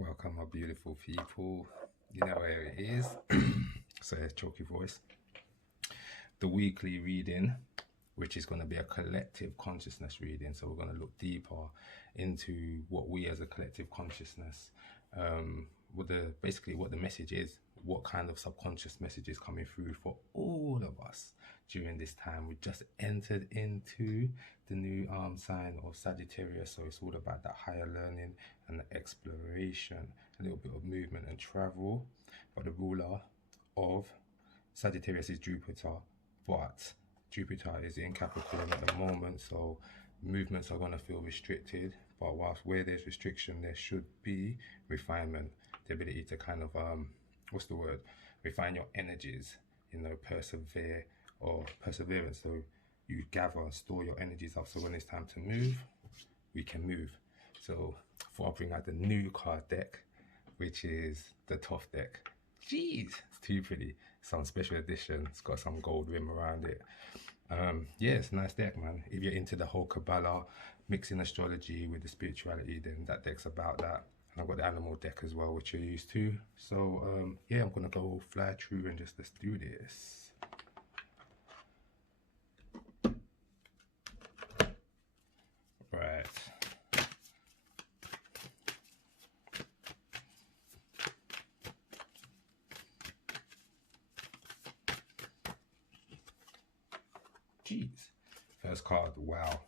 Welcome, my beautiful people. You know where it is. Say a choky voice. The weekly reading, which is going to be a collective consciousness reading. So we're going to look deeper into what we as a collective consciousness, basically what the message is, what kind of subconscious message is coming through for all of us during this time. We just entered into the new sign of Sagittarius, so it's all about that higher learning and the exploration, a little bit of movement and travel. But the ruler of Sagittarius is Jupiter, but Jupiter is in Capricorn at the moment, so movements are going to feel restricted. But whilst where there's restriction, there should be refinement, the ability to kind of refine your energies, persevere or perseverance. So you gather and store your energies up, so when it's time to move, we can move. So before I bring out the new card deck, which is the Tough deck. Jeez, it's too pretty. Some special edition. It's got some gold rim around it. Yeah, it's a nice deck, man. If you're into the whole Kabbalah, mixing astrology with the spirituality, then that deck's about that. And I've got the animal deck as well, which you're used to. So yeah, I'm gonna go fly through and let's do this. Right. Jeez. First card, wow.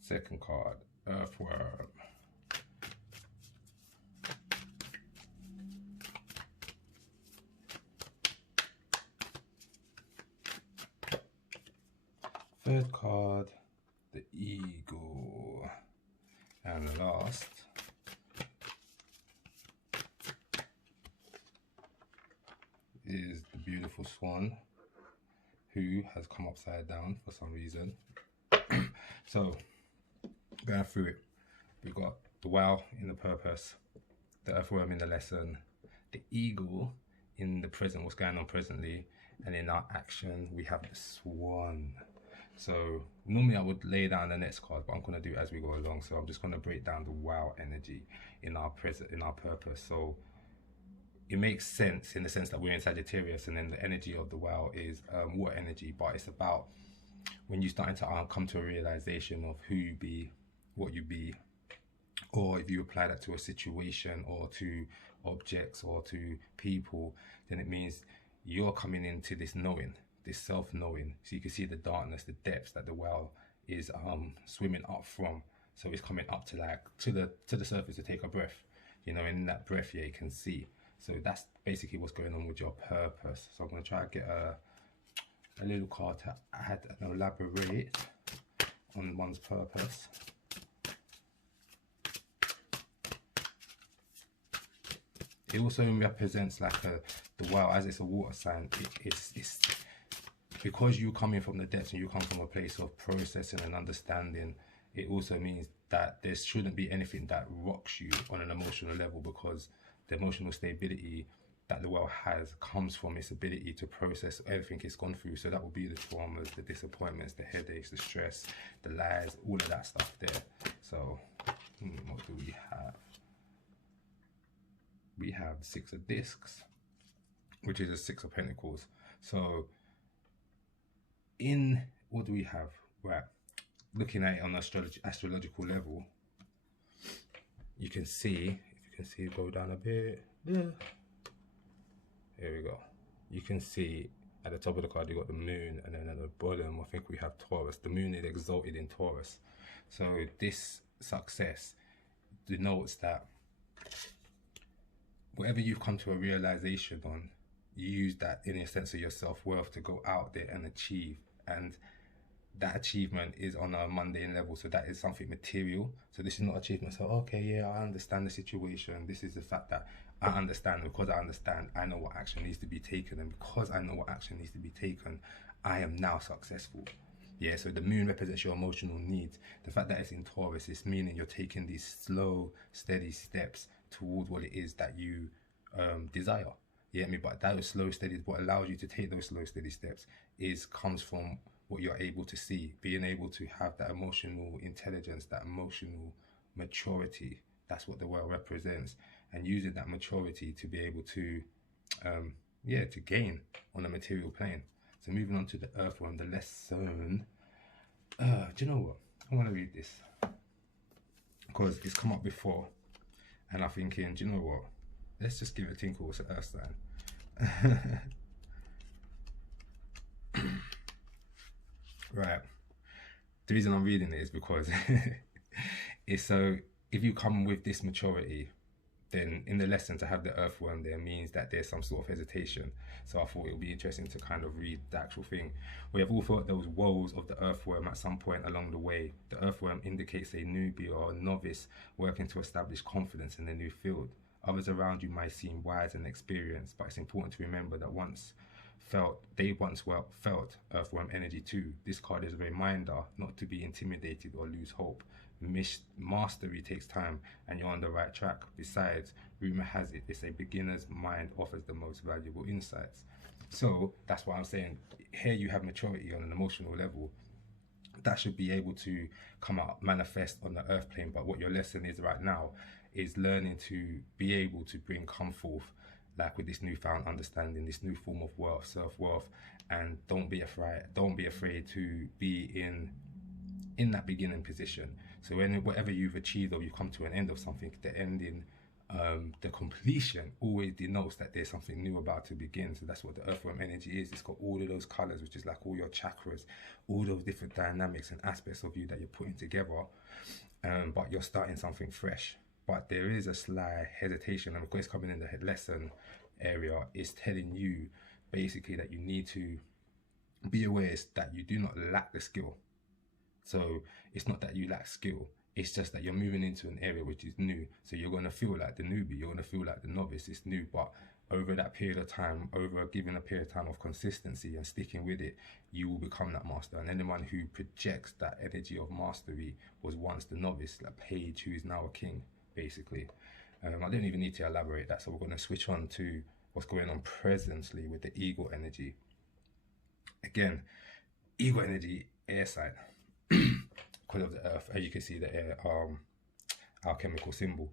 Second card, Earthworm. Third card, the Eagle. And last, is the beautiful Swan, who has come upside down for some reason. So, going through it, we've got the Wow in the purpose, the Earthworm in the lesson, the Eagle in the present, what's going on presently, and in our action, we have the Swan. So normally I would lay down the next card, but I'm going to do it as we go along. So I'm just going to break down the Wow energy in our present, in our purpose. So it makes sense in the sense that we're in Sagittarius, and then the energy of the Wow is water energy, but it's about when you're starting to come to a realization of who you be, what you be, or if you apply that to a situation or to objects or to people, then it means you're coming into this knowing, this self-knowing. So you can see the darkness, the depths that the well is swimming up from. So it's coming up to the surface to take a breath, and in that breath, yeah, you can see. So that's basically what's going on with your purpose. So I'm going to try to get a little card to add and elaborate on one's purpose. It also represents like the Wow, as it's a water sign. It's because you're coming from the depths and you come from a place of processing and understanding. It also means that there shouldn't be anything that rocks you on an emotional level, because the emotional stability that the Well has comes from its ability to process everything it's gone through. So that will be the traumas, the disappointments, the headaches, the stress, the lies, all of that stuff there. So what do we have? We have Six of Discs, which is a Six of Pentacles. So what do we have? Right, looking at it on astrological level, you can see, go down a bit, there we go. You can see at the top of the card you got the Moon, and then at the bottom I think we have Taurus. The Moon is exalted in Taurus. So this success denotes that whatever you've come to a realization on, you use that in a sense of your self-worth to go out there and achieve. And that achievement is on a mundane level, so that is something material. So this is not achievement. So okay, yeah, I understand the situation. This is the fact that I understand. Because I understand, I know what action needs to be taken, and because I know what action needs to be taken, I am now successful. Yeah, so the Moon represents your emotional needs. The fact that it's in Taurus is meaning you're taking these slow, steady steps towards what it is that you desire. You get me? But those slow, steady, what allows you to take those slow, steady steps comes from what you're able to see, being able to have that emotional intelligence, that emotional maturity. That's what the world represents, and using that maturity to be able to, to gain on a material plane. So moving on to the earthworm, the lesson. Do you know what? I want to read this because it's come up before, and I'm thinking, do you know what? Let's just give it a tinkle. What's an earth sign? Right. The reason I'm reading it is because it's so, if you come with this maturity, then in the lesson to have the earthworm there means that there's some sort of hesitation. So I thought it would be interesting to kind of read the actual thing. We have all felt those woes of the earthworm at some point along the way. The earthworm indicates a newbie or a novice working to establish confidence in a new field. Others around you might seem wise and experienced, but it's important to remember that they once felt earthworm energy too. This card is a reminder not to be intimidated or lose hope. Mastery takes time, and you're on the right track. Besides, rumor has it, it's a beginner's mind offers the most valuable insights. So that's why I'm saying here you have maturity on an emotional level that should be able to come out, manifest on the earth plane. But what your lesson is right now is learning to be able to come forth, like with this newfound understanding, this new form of wealth, self-worth. And don't be afraid to be in that beginning position. So whatever you've achieved or you've come to an end of something, the ending, the completion always denotes that there's something new about to begin. So that's what the earthworm energy is. It's got all of those colors, which is like all your chakras, all those different dynamics and aspects of you that you're putting together, but you're starting something fresh. But there is a slight hesitation, and of course coming in the lesson area is telling you basically that you need to be aware that you do not lack the skill. So it's not that you lack skill, it's just that you're moving into an area which is new. So you're going to feel like the newbie, you're going to feel like the novice. It's new, but over that period of time, over given a period of time of consistency and sticking with it, you will become that master. And anyone who projects that energy of mastery was once the novice, like page who is now a king, basically. I don't even need to elaborate that, so we're going to switch on to what's going on presently with the ego energy. Again, ego energy, air sign. Because of the earth, as you can see, the air, our chemical symbol.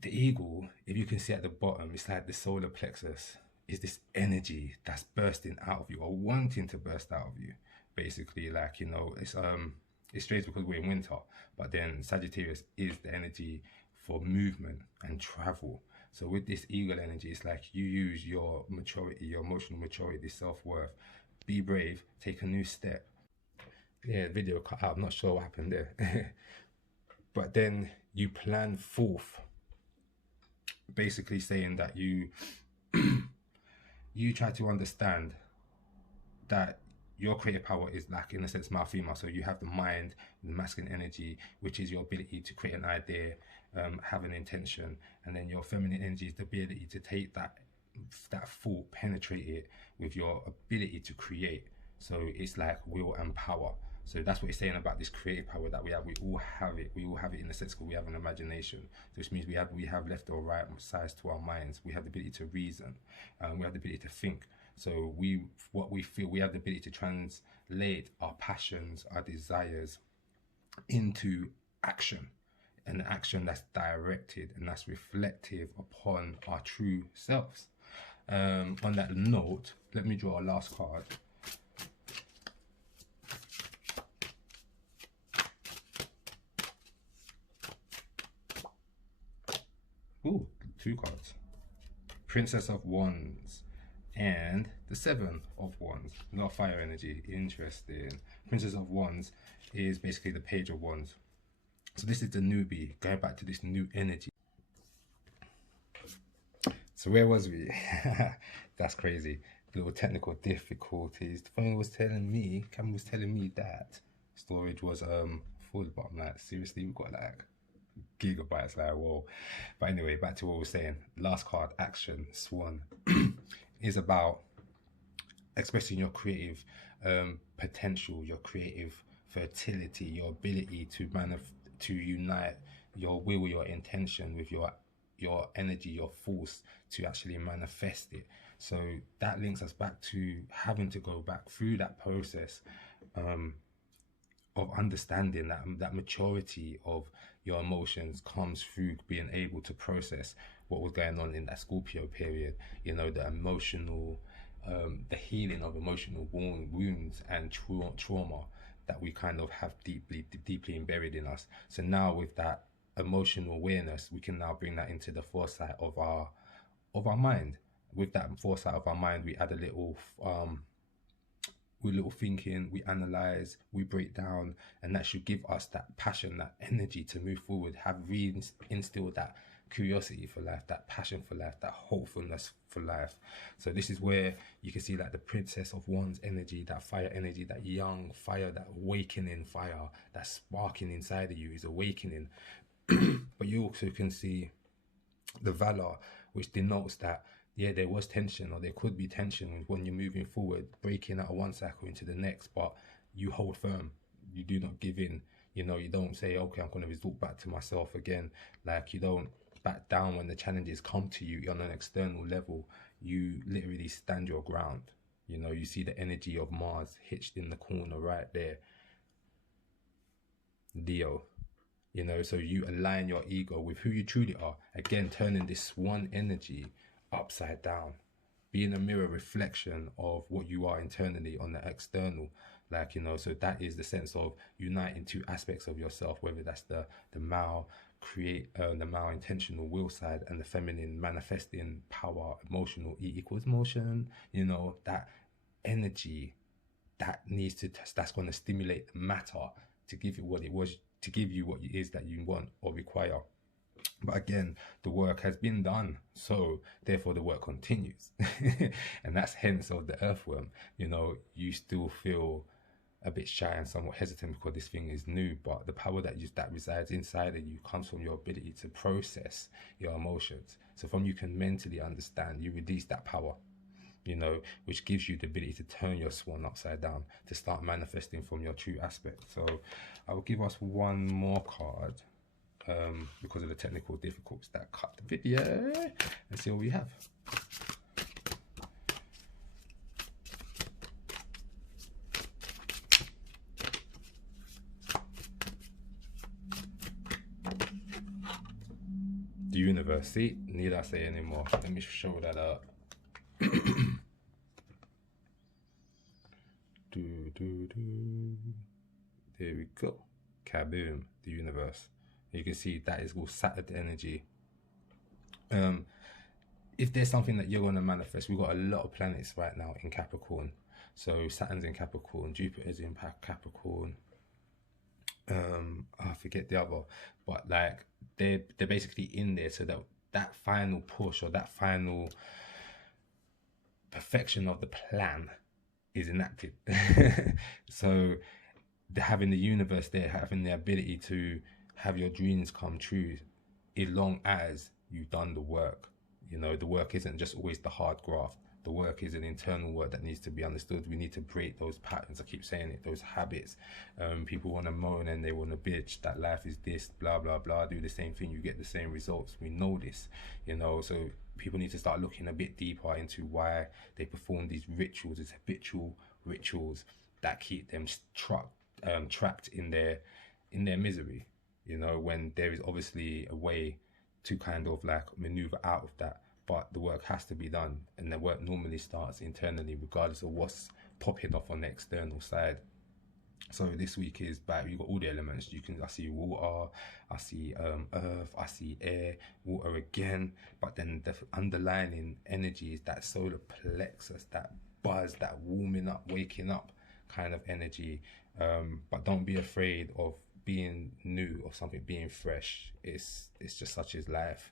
The ego, if you can see at the bottom, it's like the solar plexus is this energy that's bursting out of you or wanting to burst out of you. Basically, like, you know, it's strange because we're in winter, but then Sagittarius is the energy for movement and travel. So with this ego energy, it's like you use your maturity, your emotional maturity, self-worth, be brave, take a new step. Yeah, video cut out, I'm not sure what happened there. But then you plan forth, basically saying that you you try to understand that your creative power is like, in a sense, male female. So you have the mind, the masculine energy, which is your ability to create an idea, have an intention, and then your feminine energy is the ability to take that thought, penetrate it with your ability to create. So it's like will and power. So that's what he's saying about this creative power that we have. We all have it. We all have it in the sense because we have an imagination, which means we have left or right sides to our minds. We have the ability to reason. We have the ability to think. So what we feel, we have the ability to translate our passions, our desires into action, an action that's directed and that's reflective upon our true selves. On that note, let me draw our last card. Ooh, 2 cards. Princess of Wands and the 7 of Wands. Not fire energy. Interesting. Princess of Wands is basically the Page of Wands. So this is the newbie, going back to this new energy. So where was we? That's crazy. Little technical difficulties. The phone was telling me, Cam was telling me that storage was full, but I'm like, seriously, we've got like gigabytes, like whoa. But anyway, back to what we were saying. Last card, action, Swan, is about expressing your creative potential, your creative fertility, your ability to unite your will, your intention with your energy, your force to actually manifest it. So that links us back to having to go back through that process of understanding that maturity of your emotions comes through being able to process what was going on in that Scorpio period. You know, the emotional, the healing of emotional wounds and trauma that we kind of have deeply embedded in us. So now with that emotional awareness, we can now bring that into the foresight of our mind. With that foresight of our mind, we add a little with little thinking, we analyze, we break down, and that should give us that passion, that energy to move forward, have reinstilled that curiosity for life, that passion for life, that hopefulness for life. So this is where you can see like the Princess of Wands energy, that fire energy, that young fire, that awakening fire, that sparking inside of you is awakening. But you also can see the Valor, which denotes that yeah, there was tension, or there could be tension when you're moving forward, breaking out of one cycle into the next, but you hold firm. You do not give in. You know, you don't say, okay, I'm going to resort back to myself again. Like, you don't back down when the challenges come to you on an external level. You literally stand your ground. You know, you see the energy of Mars hitched in the corner right there. Leo. You know, so you align your ego with who you truly are. Again, turning this one energy upside down, being a mirror reflection of what you are internally on the external. Like, you know, so that is the sense of uniting two aspects of yourself, whether that's the male the male intentional will side, and the feminine manifesting power, emotional, E equals motion. You know, that energy that needs to that's going to stimulate the matter to give it what it was, to give you what it is that you want or require. But again, the work has been done, so therefore the work continues. And that's hence of the earthworm. You know, you still feel a bit shy and somewhat hesitant because this thing is new, but the power that resides inside of you comes from your ability to process your emotions. So from you can mentally understand, you release that power, you know, which gives you the ability to turn your swan upside down, to start manifesting from your true aspect. So I will give us one more card because of the technical difficulties that cut the video, and see what we have. The universe. See, need I say anymore? Let me show that up. There we go. Kaboom, the universe. You can see that is all Saturn energy. If there's something that you're going to manifest, we've got a lot of planets right now in Capricorn. So Saturn's in Capricorn, Jupiter's in Capricorn. I forget the other, but like they're basically in there, so that final push or that final perfection of the plan is enacted. So having the universe there, having the ability to have your dreams come true, as long as you've done the work. You know, the work isn't just always the hard graft. The work is an internal work that needs to be understood. We need to break those patterns. I keep saying it, those habits. People want to moan and they want to bitch that life is this, blah, blah, blah. Do the same thing, you get the same results. We know this, you know. So people need to start looking a bit deeper into why they perform these rituals, these habitual rituals that keep them trapped in their misery. You know, when there is obviously a way to kind of like maneuver out of that, but the work has to be done, and the work normally starts internally, regardless of what's popping off on the external side. So this week is back. You've got all the elements. I see water, I see earth, I see air, water again. But then the underlying energy is that solar plexus, that buzz, that warming up, waking up kind of energy. But don't be afraid of being new, or something being fresh. It's just such is life.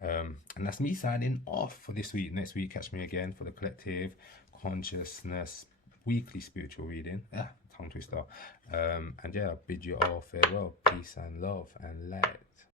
And that's me signing off for this week. Next week, catch me again for the Collective Consciousness weekly spiritual reading. Tongue twister. And yeah, bid you all farewell, peace and love and light.